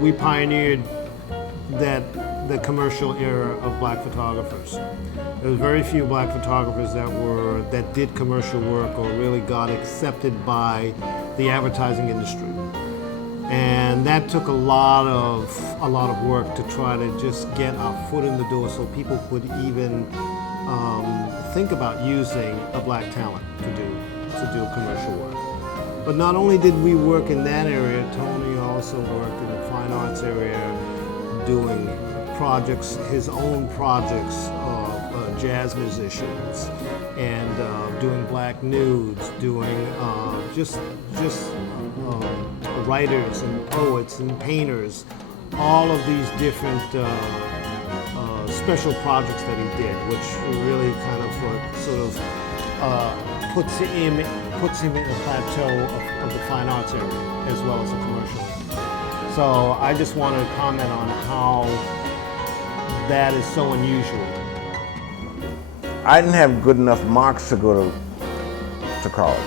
we pioneered the commercial era of black photographers. There was very few black photographers that did commercial work or really got accepted by the advertising industry. And that took a lot of work to try to just get our foot in the door so people could even think about using a black talent to do commercial work. But not only did we work in that area, Tony also worked in the fine arts area doing projects, his own projects of jazz musicians, and doing black nudes, doing just writers and poets and painters, all of these different special projects that he did, which really kind of puts him in a plateau of the fine arts area as well as the commercial. So I just want to comment on how that is so unusual. I didn't have good enough marks to go to college,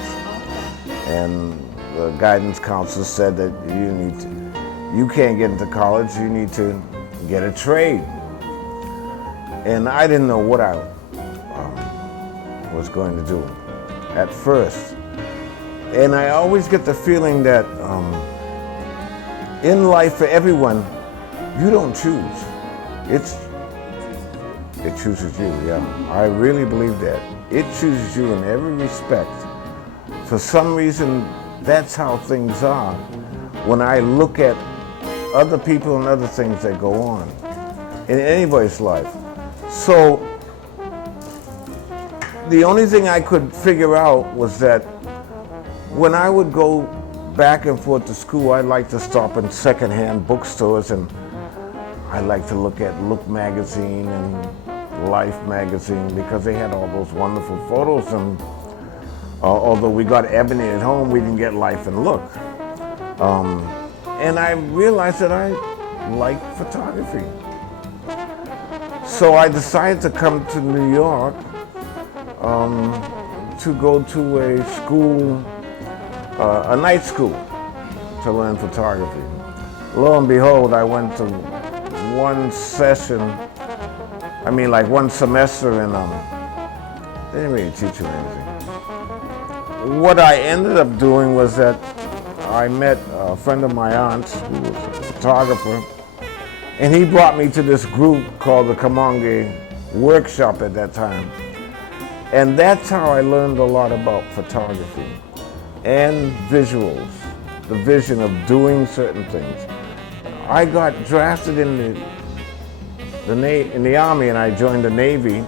and the guidance counselor said that you can't get into college, you need to get a trade. And I didn't know what I was going to do at first. And I always get the feeling that in life for everyone, you don't choose. It chooses you, yeah. I really believe that. It chooses you in every respect. For some reason, that's how things are when I look at other people and other things that go on in anybody's life. So the only thing I could figure out was that when I would go back and forth to school, I'd like to stop in secondhand bookstores, and I like to look at Look magazine and Life magazine because they had all those wonderful photos. And although we got Ebony at home, we didn't get Life and Look. And I realized that I like photography. So I decided to come to New York to go to a school, a night school, to learn photography. Lo and behold, I went to one semester, and they didn't really teach you anything. What I ended up doing was that I met a friend of my aunt's who was a photographer, and he brought me to this group called the Kamonge Workshop at that time. And that's how I learned a lot about photography and visuals, the vision of doing certain things. I got drafted in the Army, and I joined the Navy.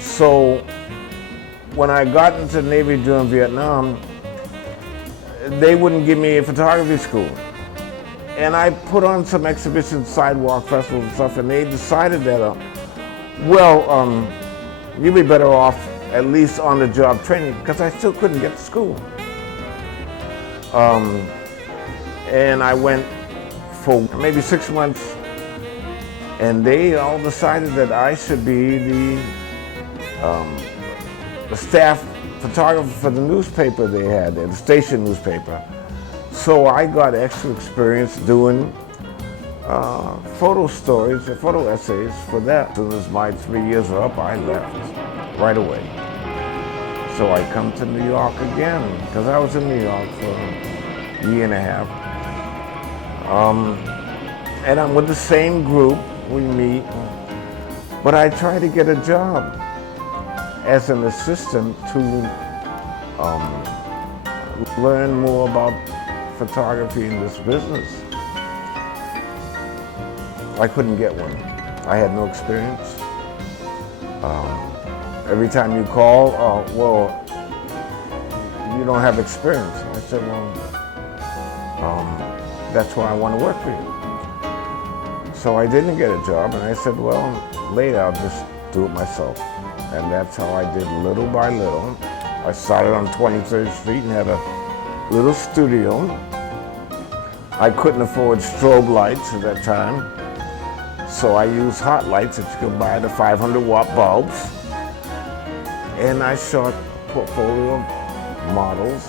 So when I got into the Navy during Vietnam, they wouldn't give me a photography school. And I put on some exhibitions, sidewalk festivals and stuff, and they decided that, you'd be better off at least on-the-job training, because I still couldn't get to school. And I went for maybe 6 months, and they all decided that I should be the staff photographer for the newspaper they had, the station newspaper. So I got extra experience doing photo stories or photo essays for that. As soon as my 3 years were up, I left right away. So I come to New York again, because I was in New York for a year and a half. And I'm with the same group, we meet, but I try to get a job as an assistant to learn more about photography in this business. I couldn't get one. I had no experience. Every time you call, you don't have experience. I said, that's why I want to work for you. So I didn't get a job, and I said, well, later I'll just do it myself. And that's how I did little by little. I started on 23rd Street and had a little studio. I couldn't afford strobe lights at that time, so I used hot lights that you could buy, the 500-watt bulbs. And I shot a portfolio of models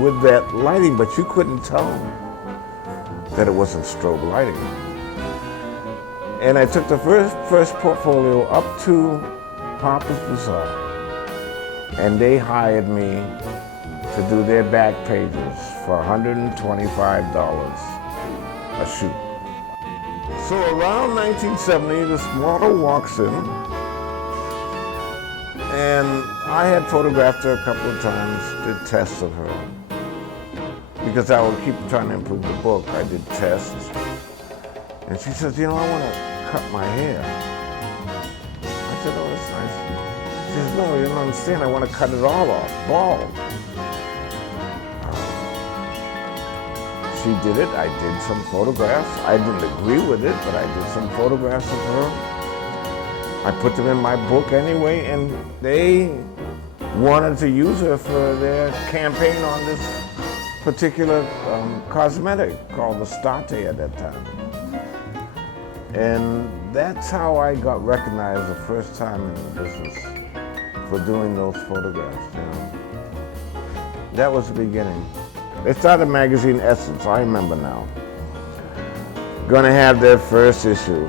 with that lighting, but you couldn't tell that it wasn't strobe lighting. And I took the first portfolio up to Barboza, and they hired me to do their back pages for $125 a shoot. So around 1970, this model walks in, and I had photographed her a couple of times, did tests of her. Because I would keep trying to improve the book, I did tests. And she says, you know, I want to cut my hair. I said, oh, that's nice. She says, no, you don't understand, I want to cut it all off, bald. She did it, I did some photographs. I didn't agree with it, but I did some photographs of her. I put them in my book anyway, and they wanted to use her for their campaign on this particular cosmetic called the State at that time. And that's how I got recognized the first time in the business for doing those photographs. You know. That was the beginning. They started magazine Essence, I remember now. Gonna have their first issue.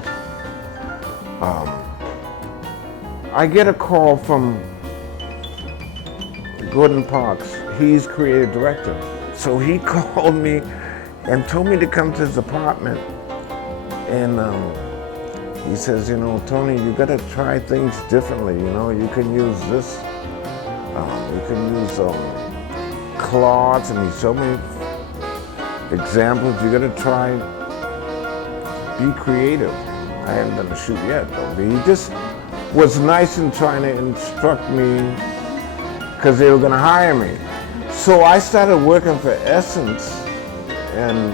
I get a call from Gordon Parks. He's creative director. So he called me and told me to come to his apartment. And he says, you know, Tony, you gotta try things differently. You know, you can use this, you can use cloths, and he showed me examples. You gotta try, be creative. I haven't done a shoot yet, though. But he just was nice in trying to instruct me because they were gonna hire me. So I started working for Essence, and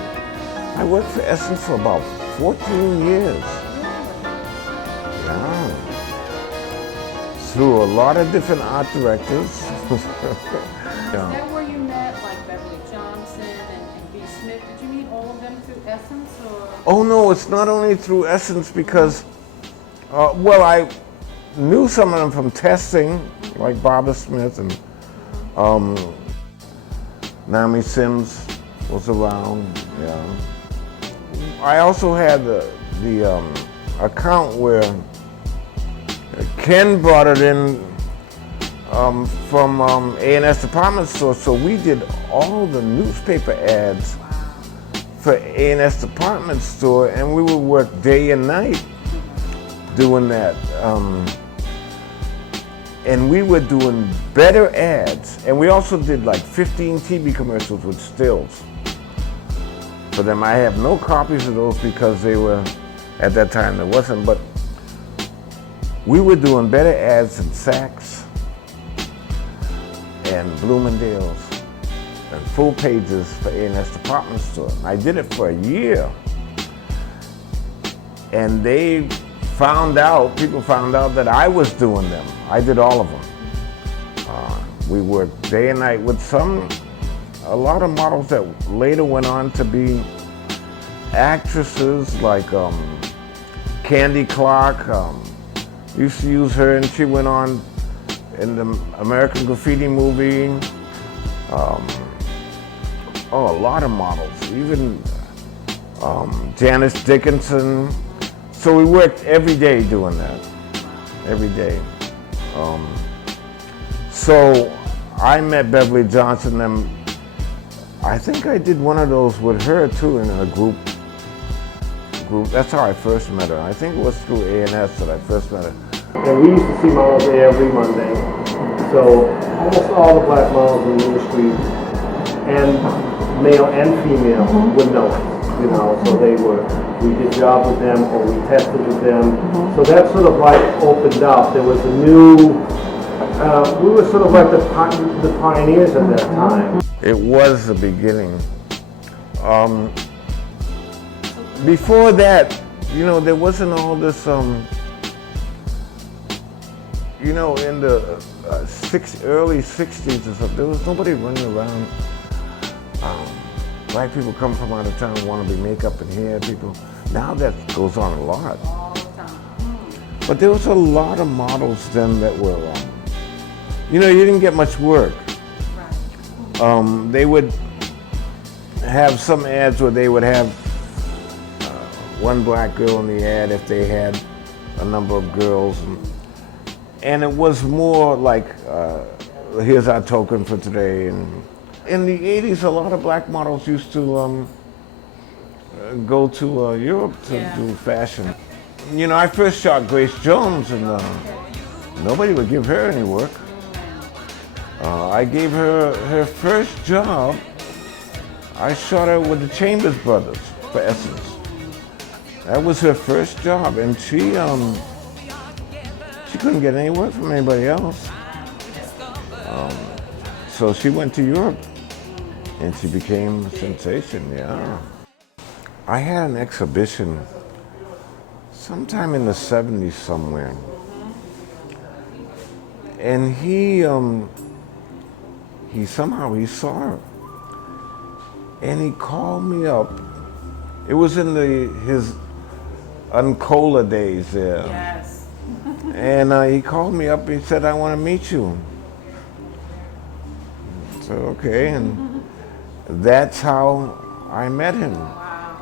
I worked for Essence for about 14 years. Yeah. Through a lot of different art directors. Yeah. Is that where you met, like Beverly Johnson and B. Smith? Did you meet all of them through Essence, or? Oh no, it's not only through Essence because, well, I knew some of them from testing, like Barbara Smith and Naomi Sims was around. Yeah. I also had the account where Ken brought it in from A&S Department Store, so we did all the newspaper ads for A&S Department Store, and we would work day and night doing that. And we were doing better ads, and we also did like 15 TV commercials with stills for them. I have no copies of those because they were, at that time there wasn't, but we were doing better ads in Saks and Bloomingdale's and full pages for A&S Department Store. I did it for a year, and people found out that I was doing them. I did all of them. We worked day and night with a lot of models that later went on to be actresses, like Candy Clark. Used to use her, and she went on in the American Graffiti movie. A lot of models, even Janice Dickinson. So we worked every day doing that, every day. So I met Beverly Johnson, and I think I did one of those with her too in a group. That's how I first met her. I think it was through A&S that I first met her. And we used to see models there every Monday. So almost all the black models in the industry, and male and female, would know us. You know, so we did jobs with them, or we tested with them. So that sort of like opened up. There was a new, we were sort of like the pioneers at that time. It was the beginning. Before that, you know, there wasn't all this, you know, in the early 60s and stuff, there was nobody running around. Black people come from out of town, want to be makeup and hair people. Now that goes on a lot. All the time. But there was a lot of models then that were, you know, you didn't get much work. Right. They would have some ads where they would have one black girl in the ad if they had a number of girls. And it was more like, here's our token for today. And in the 80s, a lot of black models used to go to Europe to do fashion. You know, I first shot Grace Jones, and nobody would give her any work. I gave her her first job. I shot her with the Chambers Brothers for Essence. That was her first job, and she couldn't get any work from anybody else. So she went to Europe, and she became a sensation, yeah. I had an exhibition sometime in the 70s somewhere. And he somehow saw her. And he called me up. It was in his Uncola days there. Yes. And he called me up, he said, I want to meet you. So, okay, and that's how I met him. Wow.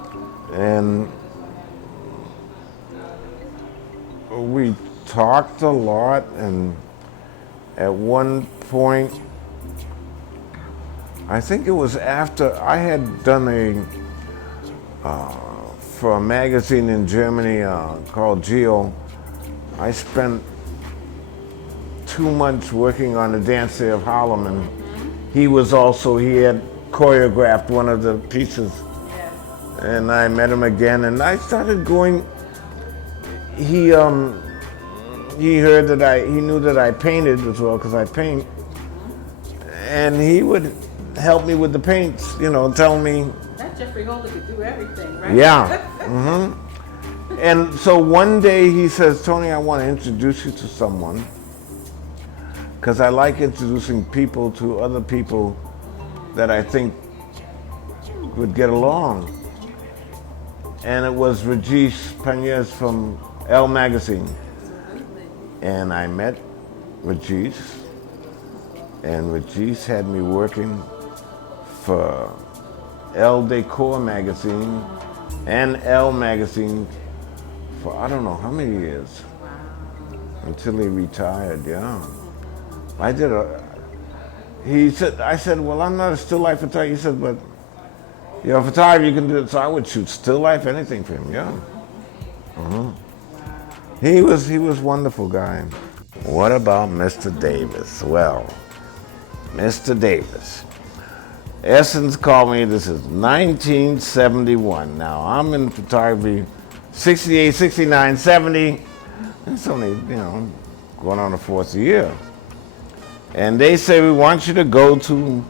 And we talked a lot, and at one point, I think it was after I had done for a magazine in Germany called Geo, I spent 2 months working on the Dance Day of Harlem, and he had choreographed one of the pieces. Yes. And I met him again, and I started going. He heard that he knew that I painted as well, because I paint, and he would help me with the paints, you know, tell me. That Jeffrey Holder could do everything, right? Yeah. And so one day he says, Tony, I want to introduce you to someone, because I like introducing people to other people that I think would get along. And it was Regis Pagnès from Elle magazine. And I met Regis, and Regis had me working for Elle Decor magazine and Elle magazine for I don't know how many years. Wow. Until he retired, yeah. I said, well, I'm not a still life photographer. He said, but you're a photographer, you can do it. So I would shoot still life, anything for him, yeah. He was a wonderful guy. What about Mr. Davis? Well, Mr. Davis. Essence called me, this is 1971. Now, I'm in photography 68, 69, 70. It's only, going on the fourth year. And they say, we want you to go to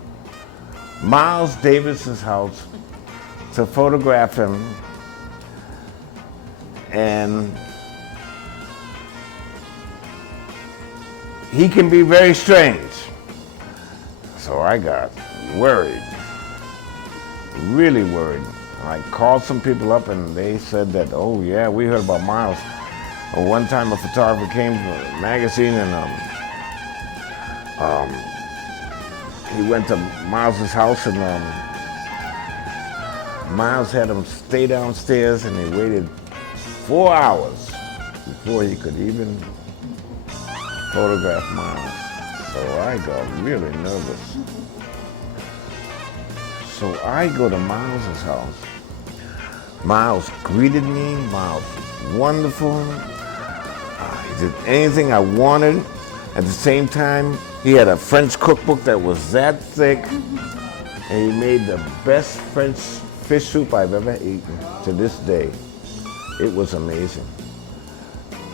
Miles Davis's house to photograph him. And he can be very strange. So I got worried, really worried. I called some people up, and they said that, oh yeah, we heard about Miles. One time a photographer came to a magazine, and he went to Miles's house, and Miles had him stay downstairs, and he waited 4 hours before he could even photograph Miles. So I got really nervous. So I go to Miles's house. Miles greeted me. Miles was wonderful. He did anything I wanted. At the same time, he had a French cookbook that was that thick, and he made the best French fish soup I've ever eaten to this day. It was amazing.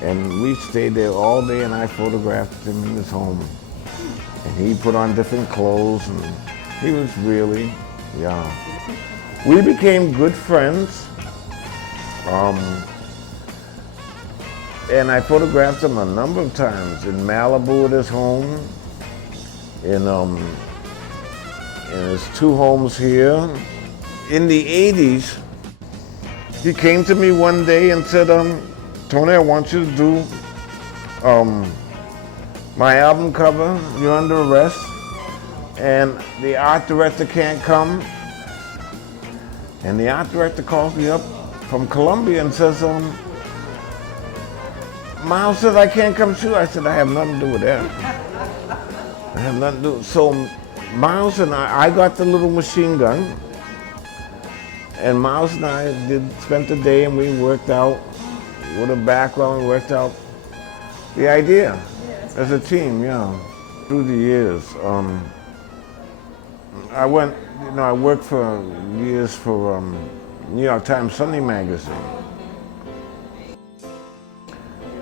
And we stayed there all day, and I photographed him in his home. And he put on different clothes, and he was really young. We became good friends. And I photographed him a number of times in Malibu at his home, in his 2 homes here. In the 80s, he came to me one day and said, Tony, I want you to do my album cover. You're under arrest, and the art director can't come. And the art director calls me up from Colombia and says, Miles says I can't come shoot. I said, I have nothing to do with that. I have nothing to do. So Miles and I got the little machine gun, and Miles and I spent the day and we worked out with a background, we worked out the idea as a team, yeah. Through the years, I worked for years for New York Times Sunday magazine.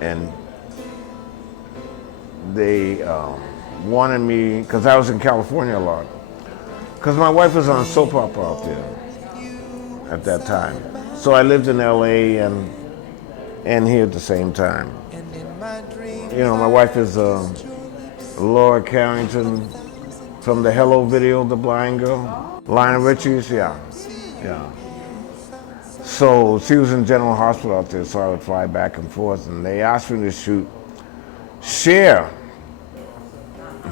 And they wanted me, because I was in California a lot, because my wife was on a soap opera out there at that time. So I lived in LA and here at the same time. You know, my wife is Laura Carrington from the Hello video, The Blind Girl. Lionel Richie's, yeah. So she was in General Hospital out there, so I would fly back and forth, and they asked me to shoot Cher.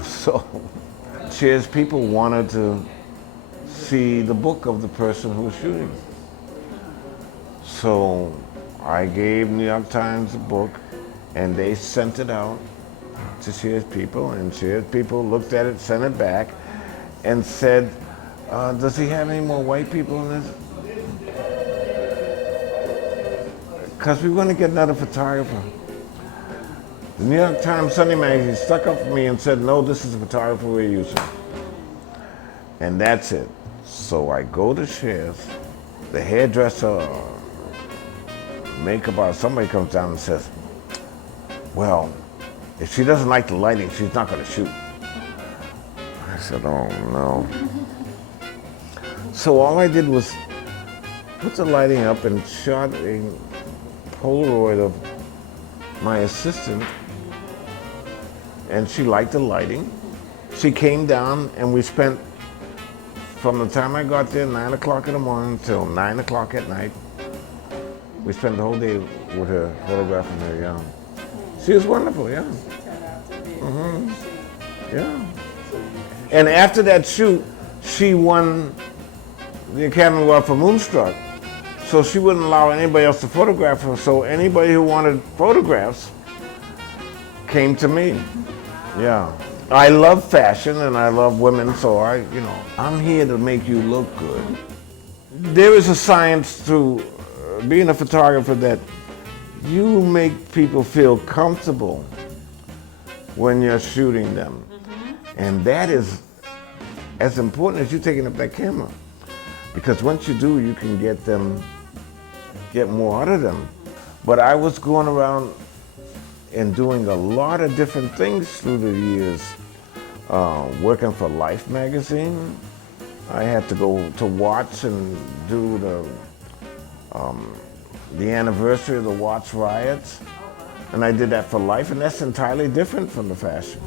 So Cher's people wanted to see the book of the person who was shooting. So I gave New York Times the book, and they sent it out to Cher's people, and Cher's people looked at it, sent it back, and said, does he have any more white people in this? Because we want to get another photographer. The New York Times Sunday magazine stuck up for me and said, no, this is the photographer we're using. And that's it. So I go to Cher's, the hairdresser, makeup artist, somebody comes down and says, well, if she doesn't like the lighting, she's not going to shoot. I said, oh no. So all I did was put the lighting up and shot a Polaroid of my assistant, and she liked the lighting. She came down and we spent, from the time I got there, 9 o'clock in the morning till 9 o'clock at night, we spent the whole day with her, photographing her, yeah. She was wonderful, yeah. Yeah. And after that shoot, she won the Academy Award for Moonstruck. So she wouldn't allow anybody else to photograph her. So anybody who wanted photographs came to me. Yeah. I love fashion and I love women, so I'm here to make you look good. There is a science to being a photographer that you make people feel comfortable when you're shooting them. And that is as important as you taking up that camera. Because once you do, you can get more out of them. But I was going around and doing a lot of different things through the years. Working for Life magazine. I had to go to Watts and do the anniversary of the Watts riots. And I did that for Life, and that's entirely different from the fashion.